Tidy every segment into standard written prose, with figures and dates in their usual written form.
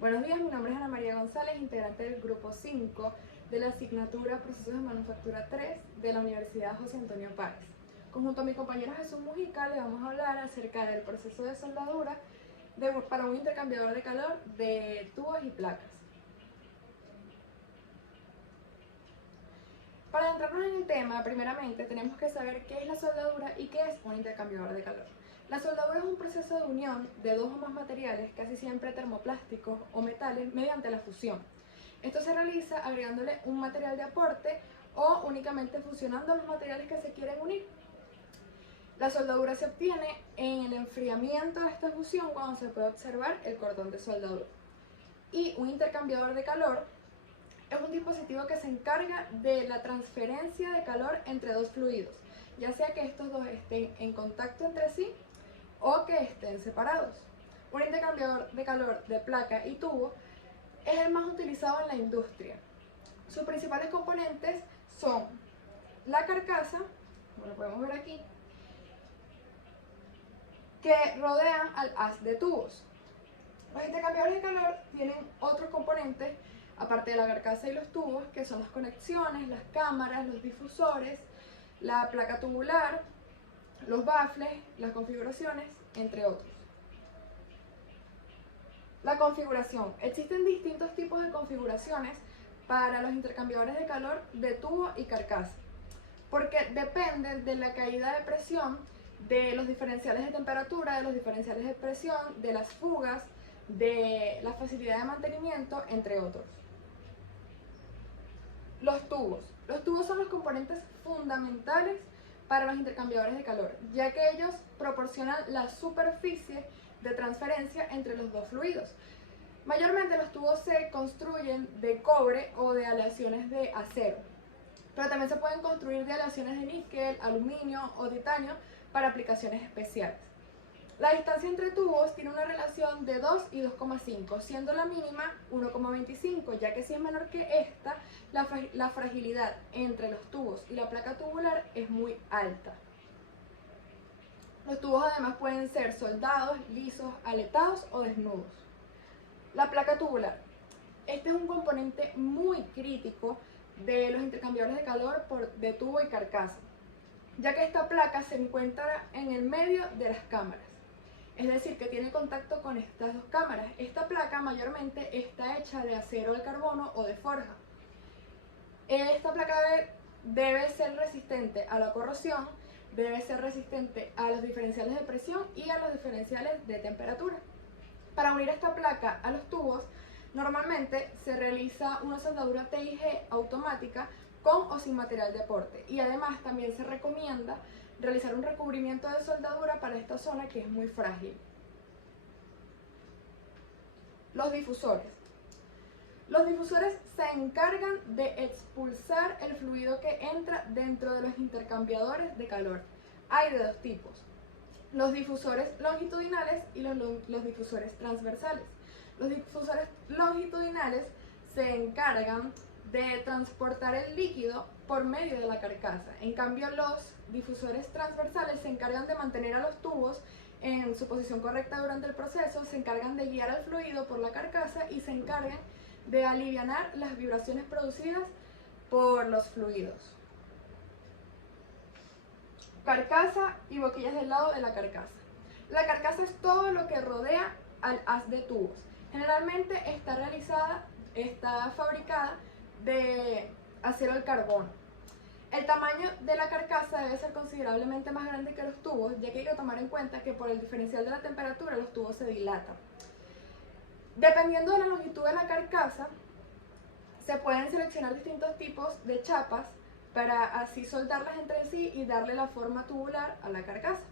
Buenos días, mi nombre es Ana María González, integrante del grupo 5 de la asignatura Procesos de Manufactura 3 de la Universidad José Antonio Páez. Junto a mi compañero Jesús Mujica le vamos a hablar acerca del proceso de soldadura para un intercambiador de calor de tubos y placas. Para adentrarnos en el tema, primeramente tenemos que saber qué es la soldadura y qué es un intercambiador de calor. La soldadura es un proceso de unión de dos o más materiales, casi siempre termoplásticos o metales, mediante la fusión. Esto se realiza agregándole un material de aporte o únicamente fusionando los materiales que se quieren unir. La soldadura se obtiene en el enfriamiento de esta fusión cuando se puede observar el cordón de soldadura. Y un intercambiador de calor es un dispositivo que se encarga de la transferencia de calor entre dos fluidos, ya sea que estos dos estén en contacto entre sí o que estén separados. Un intercambiador de calor de placa y tubo es el más utilizado en la industria. Sus principales componentes son la carcasa, como lo podemos ver aquí, que rodean al haz de tubos. Los intercambiadores de calor tienen otros componentes, aparte de la carcasa y los tubos, que son las conexiones, las cámaras, los difusores, la placa tubular, los baffles, las configuraciones, entre otros. La configuración. Existen distintos tipos de configuraciones para los intercambiadores de calor de tubo y carcasa, porque dependen de la caída de presión, de los diferenciales de temperatura, de los diferenciales de presión, de las fugas, de la facilidad de mantenimiento, entre otros. Los tubos. Los tubos son los componentes fundamentales para los intercambiadores de calor, ya que ellos proporcionan la superficie de transferencia entre los dos fluidos. Mayormente los tubos se construyen de cobre o de aleaciones de acero, pero también se pueden construir de aleaciones de níquel, aluminio o titanio para aplicaciones especiales. La distancia entre tubos tiene una relación de 2 y 2,5, siendo la mínima 1,25, ya que si es menor que esta, la fragilidad entre los tubos y la placa tubular es muy alta. Los tubos además pueden ser soldados, lisos, aletados o desnudos. La placa tubular. Este es un componente muy crítico de los intercambiadores de calor de tubo y carcasa, ya que esta placa se encuentra en el medio de las cámaras. Es decir, que tiene contacto con estas dos cámaras. Esta placa mayormente está hecha de acero al carbono o de forja. Esta placa debe ser resistente a la corrosión, debe ser resistente a los diferenciales de presión y a los diferenciales de temperatura. Para unir esta placa a los tubos, normalmente se realiza una soldadura TIG automática con o sin material de aporte, y además también se recomienda realizar un recubrimiento de soldadura para esta zona que es muy frágil. Los difusores. Los difusores se encargan de expulsar el fluido que entra dentro de los intercambiadores de calor. Hay de dos tipos: los difusores longitudinales y los difusores transversales. Los difusores longitudinales se encargan de transportar el líquido por medio de la carcasa. En cambio, los difusores transversales se encargan de mantener a los tubos en su posición correcta durante el proceso, se encargan de guiar al fluido por la carcasa y se encargan de alivianar las vibraciones producidas por los fluidos. Carcasa y boquillas del lado de la carcasa. La carcasa es todo lo que rodea al haz de tubos. Generalmente está fabricada de acero al carbono. El tamaño de la carcasa debe ser considerablemente más grande que los tubos, ya que hay que tomar en cuenta que por el diferencial de la temperatura los tubos se dilatan. Dependiendo de la longitud de la carcasa, se pueden seleccionar distintos tipos de chapas para así soldarlas entre sí y darle la forma tubular a la carcasa.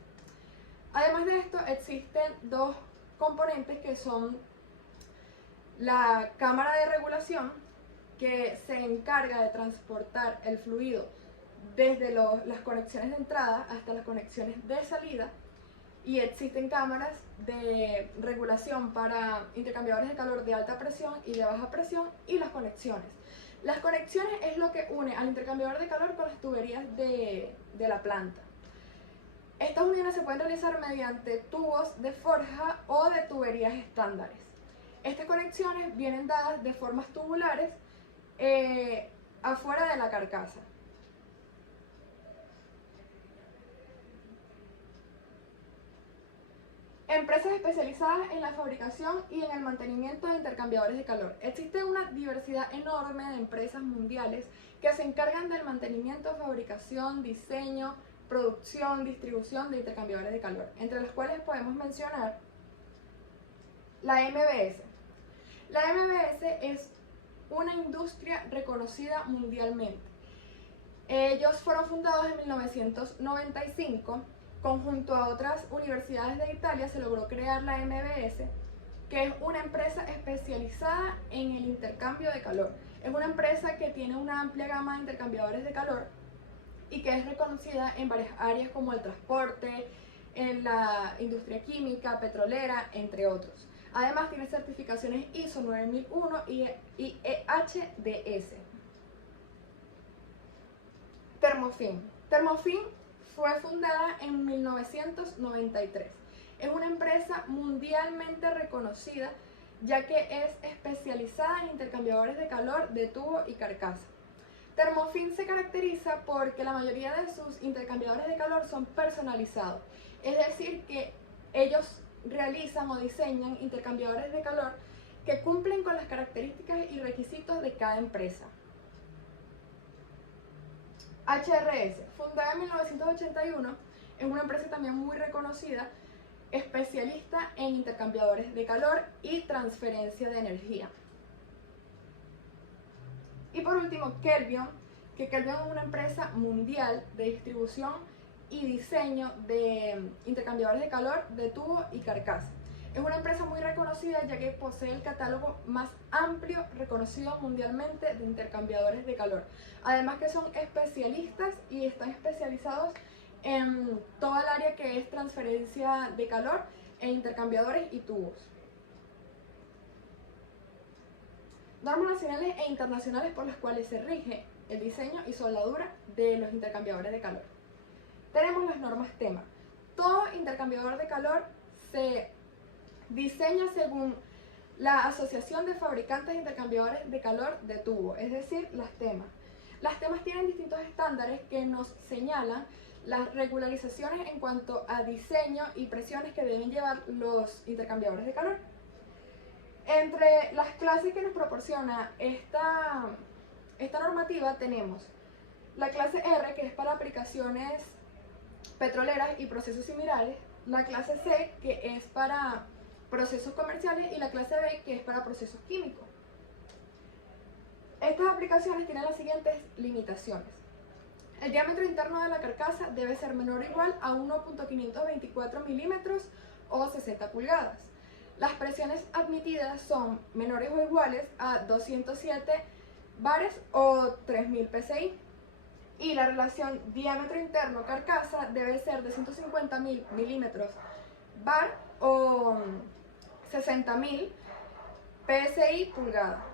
Además de esto, existen dos componentes que son la cámara de regulación, que se encarga de transportar el fluido desde las conexiones de entrada hasta las conexiones de salida, y existen cámaras de regulación para intercambiadores de calor de alta presión y de baja presión, y las conexiones. Las conexiones es lo que une al intercambiador de calor con las tuberías de la planta. Estas uniones se pueden realizar mediante tubos de forja o de tuberías estándares. Estas conexiones vienen dadas de formas tubulares afuera de la carcasa. Empresas especializadas en la fabricación y en el mantenimiento de intercambiadores de calor. Existe una diversidad enorme de empresas mundiales que se encargan del mantenimiento, fabricación, diseño, producción, distribución de intercambiadores de calor, entre las cuales podemos mencionar la MBS. La MBS es una industria reconocida mundialmente. Ellos fueron fundados en 1995. Conjunto a otras universidades de Italia se logró crear la MBS, que es una empresa especializada en el intercambio de calor. Es una empresa que tiene una amplia gama de intercambiadores de calor y que es reconocida en varias áreas como el transporte, en la industria química, petrolera, entre otros. Además tiene certificaciones ISO 9001 y EHDS. Thermofin. Thermofin fue fundada en 1993. Es una empresa mundialmente reconocida ya que es especializada en intercambiadores de calor de tubo y carcasa. Thermofin se caracteriza porque la mayoría de sus intercambiadores de calor son personalizados, es decir, que ellos realizan o diseñan intercambiadores de calor que cumplen con las características y requisitos de cada empresa. HRS, fundada en 1981, es una empresa también muy reconocida, especialista en intercambiadores de calor y transferencia de energía. Y por último, Kelvion, que Kelvion es una empresa mundial de distribución y diseño de intercambiadores de calor de tubo y carcasa. Es una empresa muy reconocida ya que posee el catálogo más amplio reconocido mundialmente de intercambiadores de calor. Además que son especialistas y están especializados en toda el área que es transferencia de calor e intercambiadores y tubos. Normas nacionales e internacionales por las cuales se rige el diseño y soldadura de los intercambiadores de calor. Tenemos las normas tema. Todo intercambiador de calor se diseña según la Asociación de Fabricantes de Intercambiadores de Calor de Tubo, es decir, las temas. Las temas tienen distintos estándares que nos señalan las regularizaciones en cuanto a diseño y presiones que deben llevar los intercambiadores de calor. Entre las clases que nos proporciona esta normativa tenemos la clase R, que es para aplicaciones petroleras y procesos similares, la clase C, que es para procesos comerciales, y la clase B, que es para procesos químicos. Estas aplicaciones tienen las siguientes limitaciones. El diámetro interno de la carcasa debe ser menor o igual a 1.524 milímetros o 60 pulgadas. Las presiones admitidas son menores o iguales a 207 bares o 3000 psi. Y la relación diámetro interno carcasa debe ser de 150.000 milímetros bar o 60.000 psi pulgada.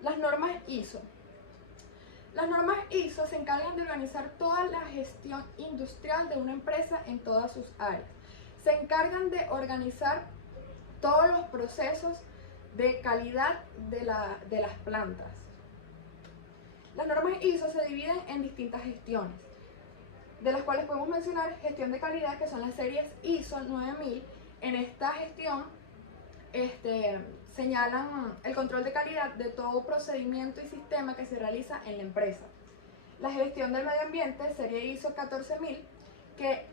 Las normas ISO. Las normas ISO se encargan de organizar toda la gestión industrial de una empresa en todas sus áreas. Se encargan de organizar todos los procesos de calidad de las plantas. Las normas ISO se dividen en distintas gestiones, de las cuales podemos mencionar gestión de calidad, que son las series ISO 9000. En esta gestión señalan el control de calidad de todo procedimiento y sistema que se realiza en la empresa. La gestión del medio ambiente, serie ISO 14000, que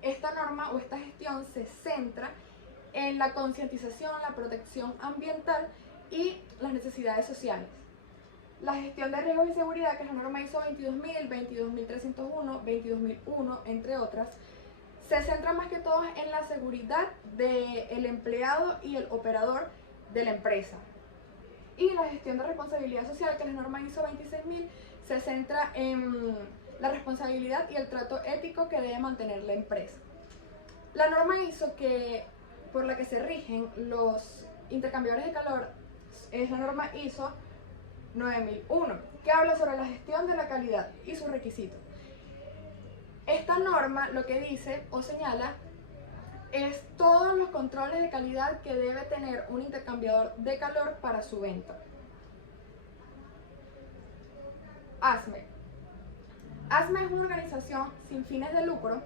esta norma o esta gestión se centra en la concientización, la protección ambiental y las necesidades sociales. La gestión de riesgos y seguridad, que es la norma ISO 22000, 22301, 22001, entre otras, se centra más que todo en la seguridad del empleado y el operador de la empresa. Y la gestión de responsabilidad social, que es la norma ISO 26000, se centra en la responsabilidad y el trato ético que debe mantener la empresa. La norma ISO por la que se rigen los intercambiadores de calor es la norma ISO 9001, que habla sobre la gestión de la calidad y sus requisitos. Esta norma lo que dice o señala es todos los controles de calidad que debe tener un intercambiador de calor para su venta. ASME. ASME es una organización sin fines de lucro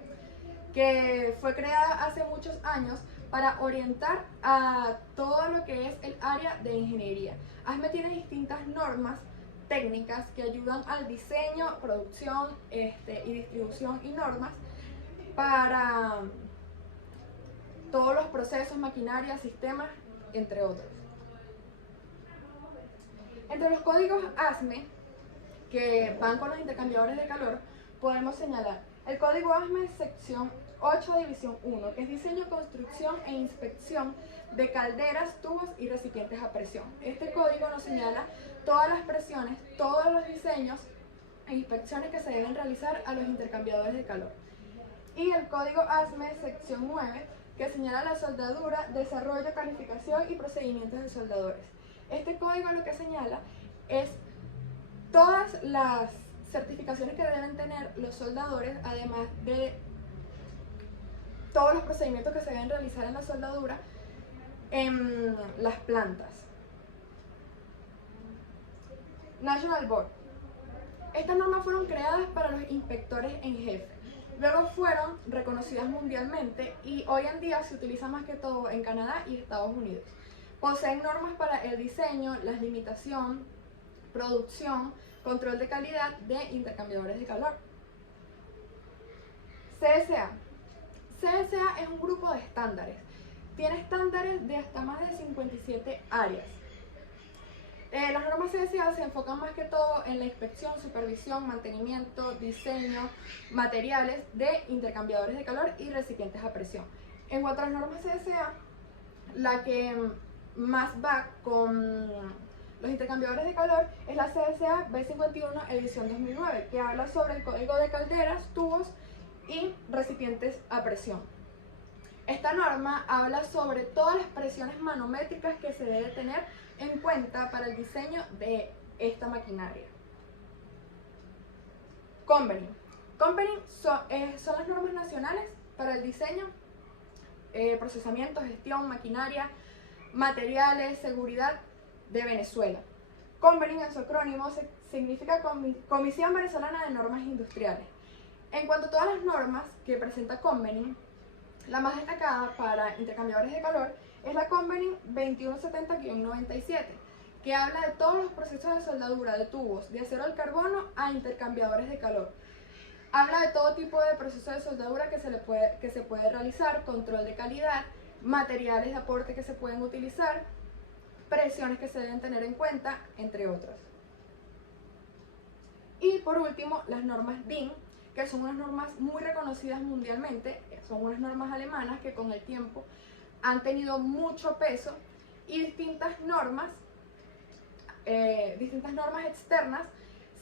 que fue creada hace muchos años para orientar a todo lo que es el área de ingeniería. ASME tiene distintas normas técnicas que ayudan al diseño, producción y distribución y normas para todos los procesos, maquinarias, sistemas, entre otros. Entre los códigos ASME que van con los intercambiadores de calor, podemos señalar el código ASME sección 8 división 1, que es diseño, construcción e inspección de calderas, tubos y recipientes a presión. Este código nos señala todas las presiones, todos los diseños e inspecciones que se deben realizar a los intercambiadores de calor. Y el código ASME sección 9, que señala la soldadura, desarrollo, calificación y procedimientos de soldadores. Este código lo que señala es todas las certificaciones que deben tener los soldadores, además de todos los procedimientos que se deben realizar en la soldadura en las plantas. National Board. Estas normas fueron creadas para los inspectores en jefe. Luego fueron reconocidas mundialmente y hoy en día se utilizan más que todo en Canadá y Estados Unidos. Poseen normas para el diseño, la limitación, producción, control de calidad de intercambiadores de calor. CSA. CSA es un grupo de estándares. Tiene estándares de hasta más de 57 áreas. Las normas CSA se enfocan más que todo en la inspección, supervisión, mantenimiento, diseño, materiales de intercambiadores de calor y recipientes a presión. En cuanto a las normas CSA, la que más va con los intercambiadores de calor es la CSA B51 edición 2009, que habla sobre el código de calderas, tubos y recipientes a presión. Esta norma habla sobre todas las presiones manométricas que se debe tener en cuenta para el diseño de esta maquinaria. Convening. Convening son las normas nacionales para el diseño, procesamiento, gestión, maquinaria, materiales, seguridad de Venezuela. Convening en su acrónimo significa Comisión Venezolana de Normas Industriales. En cuanto a todas las normas que presenta Convening, la más destacada para intercambiadores de calor es la Convening 2170-97, que habla de todos los procesos de soldadura de tubos de acero al carbono a intercambiadores de calor. Habla de todo tipo de procesos de soldadura que se puede realizar, control de calidad, materiales de aporte que se pueden utilizar, presiones que se deben tener en cuenta, entre otros. Y por último, las normas DIN, que son unas normas muy reconocidas mundialmente, son unas normas alemanas que con el tiempo han tenido mucho peso y distintas normas externas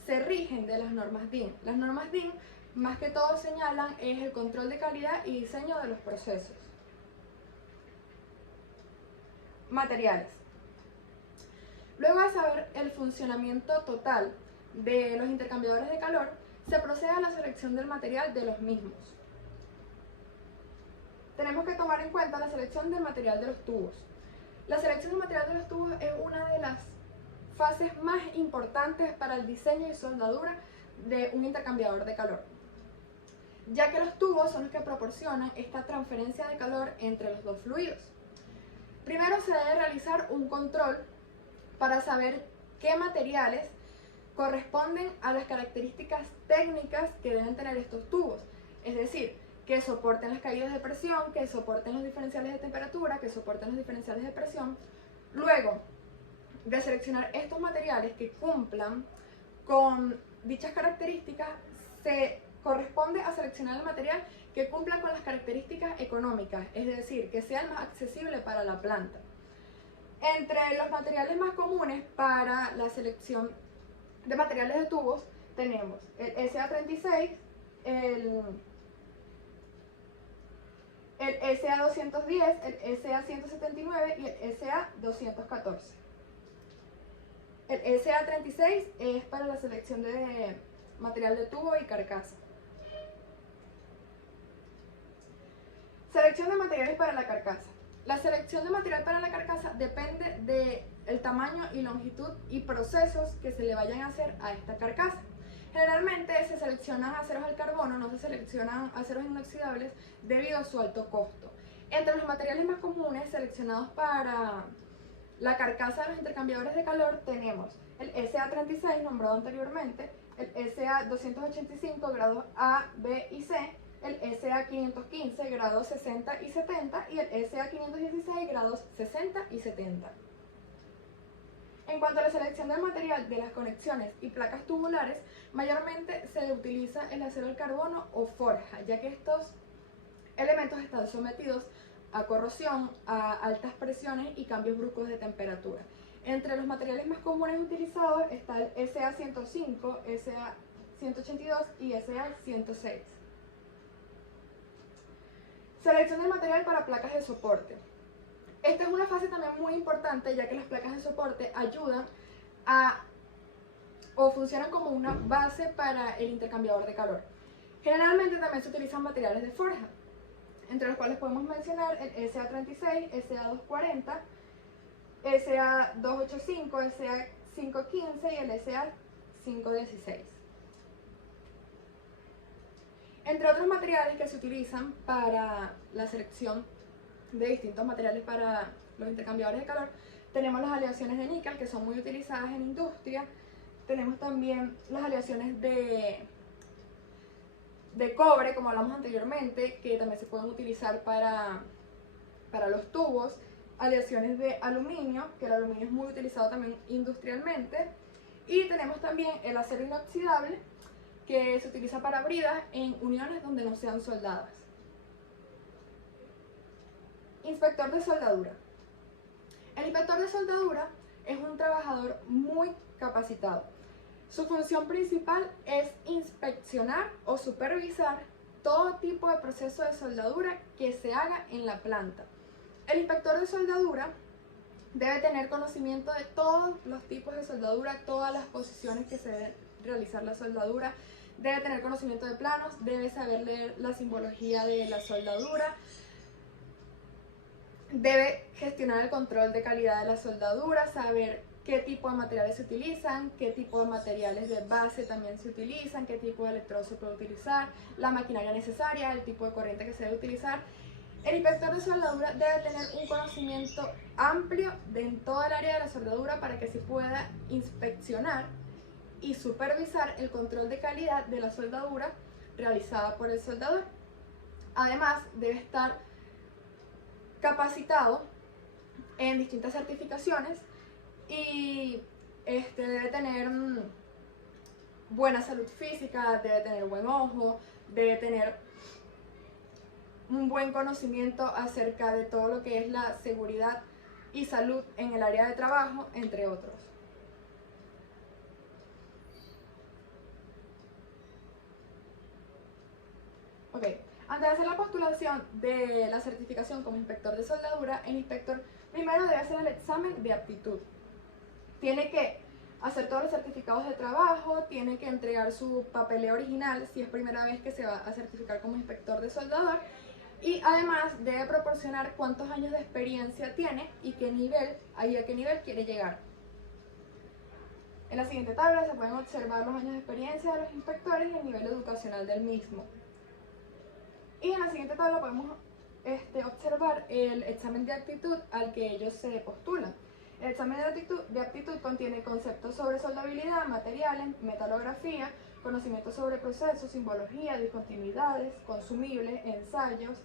se rigen de las normas DIN. Las normas DIN más que todo señalan es el control de calidad y diseño de los procesos. Materiales. Luego de saber el funcionamiento total de los intercambiadores de calor, se procede a la selección del material de los mismos. Tenemos que tomar en cuenta la selección del material de los tubos. La selección del material de los tubos es una de las fases más importantes para el diseño y soldadura de un intercambiador de calor, ya que los tubos son los que proporcionan esta transferencia de calor entre los dos fluidos. Primero se debe realizar un control para saber qué materiales corresponden a las características técnicas que deben tener estos tubos, es decir, que soporten las caídas de presión, que soporten los diferenciales de temperatura, que soporten los diferenciales de presión. Luego de seleccionar estos materiales que cumplan con dichas características, se corresponde a seleccionar el material que cumpla con las características económicas, es decir, que sea el más accesible para la planta. Entre los materiales más comunes para la selección de materiales de tubos tenemos el SA36, el SA210, el SA179 y el SA214. El SA36 es para la selección de material de tubo y carcasa. Selección de materiales para la carcasa. selección de material para la carcasa depende del tamaño y longitud y procesos que se le vayan a hacer a esta carcasa. Generalmente se seleccionan aceros al carbono, no se seleccionan aceros inoxidables debido a su alto costo. Entre los materiales más comunes seleccionados para la carcasa de los intercambiadores de calor tenemos el SA36 nombrado anteriormente, el SA285 grados A, B y C, el SA515 grados 60 y 70 y el SA516 grados 60 y 70. En cuanto a la selección del material de las conexiones y placas tubulares, mayormente se utiliza el acero al carbono o forja, ya que estos elementos están sometidos a corrosión, a altas presiones y cambios bruscos de temperatura. Entre los materiales más comunes utilizados está el SA105, SA182 y SA106. Selección del material para placas de soporte. Esta es una fase también muy importante, ya que las placas de soporte ayudan o funcionan como una base para el intercambiador de calor. Generalmente también se utilizan materiales de forja, entre los cuales podemos mencionar el SA36, SA240, SA285, SA515 y el SA516. Entre otros materiales que se utilizan para la selección de distintos materiales para los intercambiadores de calor, tenemos las aleaciones de níquel, que son muy utilizadas en industria. Tenemos también las aleaciones de cobre, como hablamos anteriormente, que también se pueden utilizar para los tubos. Aleaciones de aluminio, que el aluminio es muy utilizado también industrialmente. Y tenemos también el acero inoxidable, que se utiliza para bridas en uniones donde no sean soldadas. Inspector de soldadura. El inspector de soldadura es un trabajador muy capacitado. Su función principal es inspeccionar o supervisar todo tipo de proceso de soldadura que se haga en la planta. El inspector de soldadura debe tener conocimiento de todos los tipos de soldadura, todas las posiciones que se debe realizar la soldadura, debe tener conocimiento de planos, debe saber leer la simbología de la soldadura, debe gestionar el control de calidad de la soldadura, saber qué tipo de materiales se utilizan, qué tipo de materiales de base también se utilizan, qué tipo de electrodo se puede utilizar, la maquinaria necesaria, el tipo de corriente que se debe utilizar. El inspector de soldadura debe tener un conocimiento amplio en toda el área de la soldadura para que se pueda inspeccionar y supervisar el control de calidad de la soldadura realizada por el soldador. Además, debe estar capacitado en distintas certificaciones y debe tener buena salud física, debe tener buen ojo, debe tener un buen conocimiento acerca de todo lo que es la seguridad y salud en el área de trabajo, entre otros. Ok, antes de hacer la postulación de la certificación como inspector de soldadura, el inspector primero debe hacer el examen de aptitud. Tiene que hacer todos los certificados de trabajo, tiene que entregar su papeleo original si es primera vez que se va a certificar como inspector de soldador, y además debe proporcionar cuántos años de experiencia tiene y a qué nivel quiere llegar. En la siguiente tabla se pueden observar los años de experiencia de los inspectores y el nivel educacional del mismo. Y en la siguiente tabla podemos observar el examen de aptitud al que ellos se postulan. El examen de aptitud contiene conceptos sobre soldabilidad, materiales, metalografía, conocimientos sobre procesos, simbología, discontinuidades, consumibles, ensayos,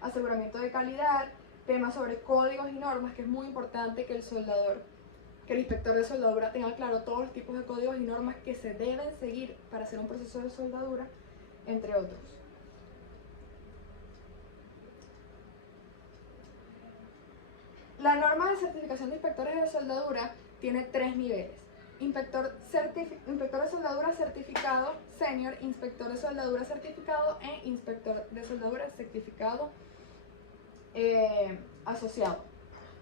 aseguramiento de calidad, temas sobre códigos y normas, que es muy importante que el inspector de soldadura tenga claro todos los tipos de códigos y normas que se deben seguir para hacer un proceso de soldadura, entre otros. La norma de certificación de inspectores de soldadura tiene 3 niveles. Inspector de soldadura certificado senior, inspector de soldadura certificado e inspector de soldadura certificado asociado.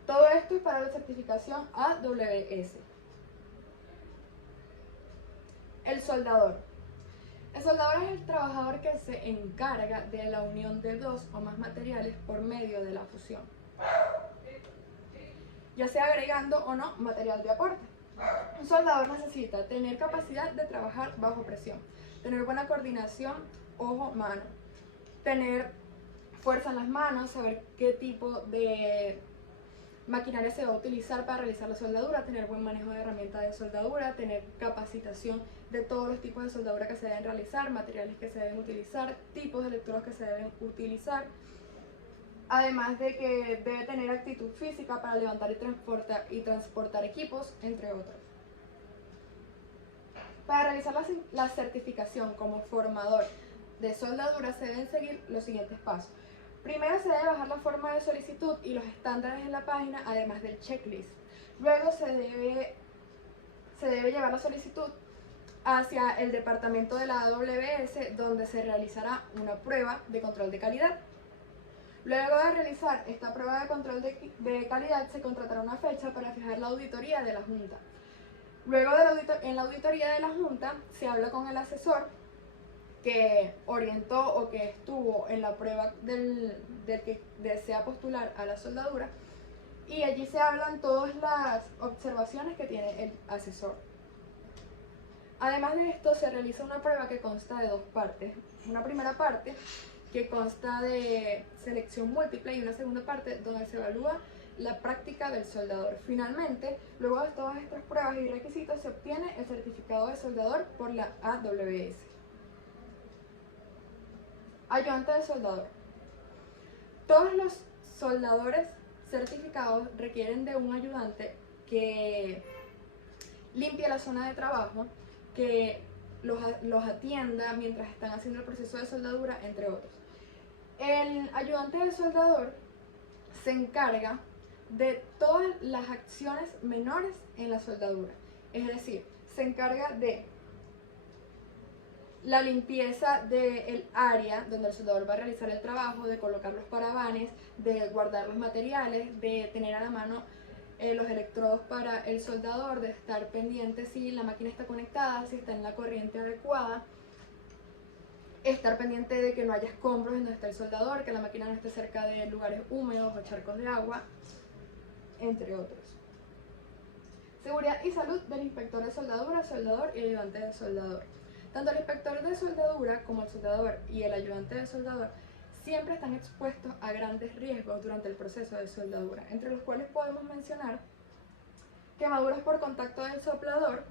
Todo esto es para la certificación AWS. El soldador. El soldador es el trabajador que se encarga de la unión de dos o más materiales por medio de la fusión. ya sea agregando o no material de aporte. Un soldador necesita tener capacidad de trabajar bajo presión, tener buena coordinación ojo-mano, tener fuerza en las manos, saber qué tipo de maquinaria se va a utilizar para realizar la soldadura, tener buen manejo de herramientas de soldadura, tener capacitación de todos los tipos de soldadura que se deben realizar, materiales que se deben utilizar, tipos de electrodos que se deben utilizar, además de que debe tener actitud física para levantar y transportar equipos, entre otros. Para realizar la certificación como formador de soldadura se deben seguir los siguientes pasos. Primero se debe bajar la forma de solicitud y los estándares en la página, además del checklist. Luego se debe llevar la solicitud hacia el departamento de la AWS, donde se realizará una prueba de control de calidad. Luego de realizar esta prueba de control de calidad, se contratará una fecha para fijar la auditoría de la Junta. Luego en la auditoría de la Junta se habla con el asesor que orientó o que estuvo en la prueba del que desea postular a la soldadura, y allí se hablan todas las observaciones que tiene el asesor. Además de esto, se realiza una prueba que consta de dos partes. Una primera parte que consta de selección múltiple y una segunda parte donde se evalúa la práctica del soldador. Finalmente, luego de todas estas pruebas y requisitos, se obtiene el certificado de soldador por la AWS. Ayudante de soldador. Todos los soldadores certificados requieren de un ayudante que limpie la zona de trabajo, que los atienda mientras están haciendo el proceso de soldadura, entre otros. El ayudante de soldador se encarga de todas las acciones menores en la soldadura, es decir, se encarga de la limpieza del área donde el soldador va a realizar el trabajo, de colocar los parabanes, de guardar los materiales, de tener a la mano los electrodos para el soldador, de estar pendiente si la máquina está conectada, si está en la corriente adecuada, estar pendiente de que no haya escombros en donde está el soldador, que la máquina no esté cerca de lugares húmedos o charcos de agua, entre otros. Seguridad y salud del inspector de soldadura, soldador y ayudante de soldador. Tanto el inspector de soldadura como el soldador y el ayudante de soldador siempre están expuestos a grandes riesgos durante el proceso de soldadura, entre los cuales podemos mencionar quemaduras por contacto del soplador,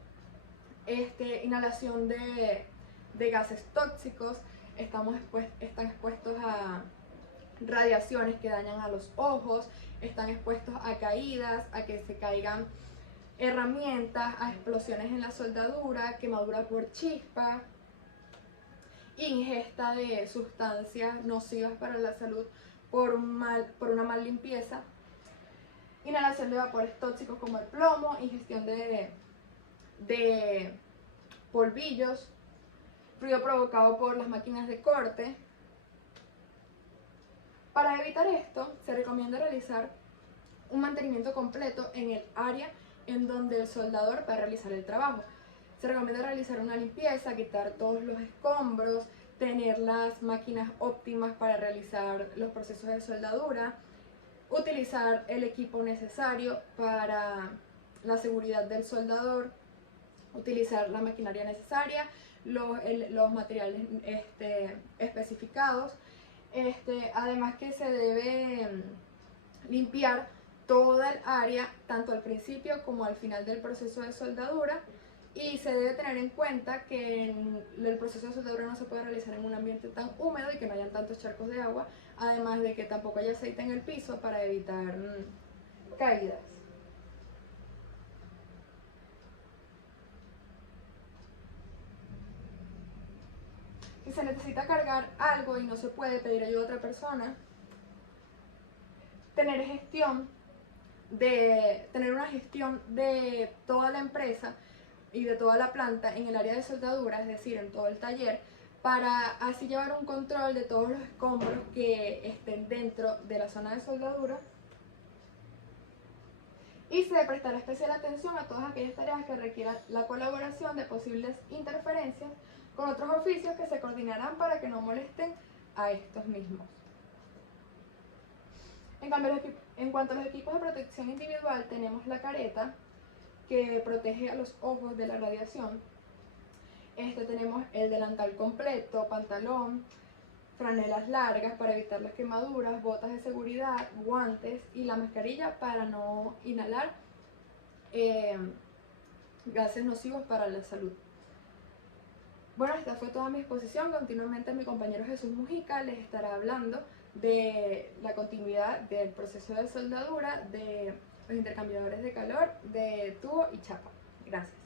inhalación de gases tóxicos, están expuestos a radiaciones que dañan a los ojos, están expuestos a caídas, a que se caigan herramientas, a explosiones en la soldadura, quemadura por chispa, ingesta de sustancias nocivas para la salud por una mal limpieza, inhalación de vapores tóxicos como el plomo, ingestión de polvillos, ruido provocado por las máquinas de corte. Para evitar esto, se recomienda realizar un mantenimiento completo en el área en donde el soldador va a realizar el trabajo. Se recomienda realizar una limpieza, quitar todos los escombros, tener las máquinas óptimas para realizar los procesos de soldadura, utilizar el equipo necesario para la seguridad del soldador, utilizar la maquinaria necesaria, los materiales especificados. Además que se debe limpiar toda el área, tanto al principio como al final del proceso de soldadura, y se debe tener en cuenta que el proceso de soldadura no se puede realizar en un ambiente tan húmedo y que no hayan tantos charcos de agua, además de que tampoco haya aceite en el piso para evitar caídas. Si se necesita cargar algo y no se puede, pedir ayuda a otra persona. Tener una gestión de toda la empresa y de toda la planta en el área de soldadura, es decir, en todo el taller, para así llevar un control de todos los escombros que estén dentro de la zona de soldadura. Y se prestará especial atención a todas aquellas tareas que requieran la colaboración de posibles interferencias con otros oficios que se coordinarán para que no molesten a estos mismos. En En cuanto a los equipos de protección individual, tenemos la careta, que protege a los ojos de la radiación. Tenemos el delantal completo, pantalón, franelas largas para evitar las quemaduras, botas de seguridad, guantes y la mascarilla para no inhalar gases nocivos para la salud. Bueno, esta fue toda mi exposición. Continuamente mi compañero Jesús Mujica les estará hablando de la continuidad del proceso de soldadura, de los intercambiadores de calor, de tubo y chapa. Gracias.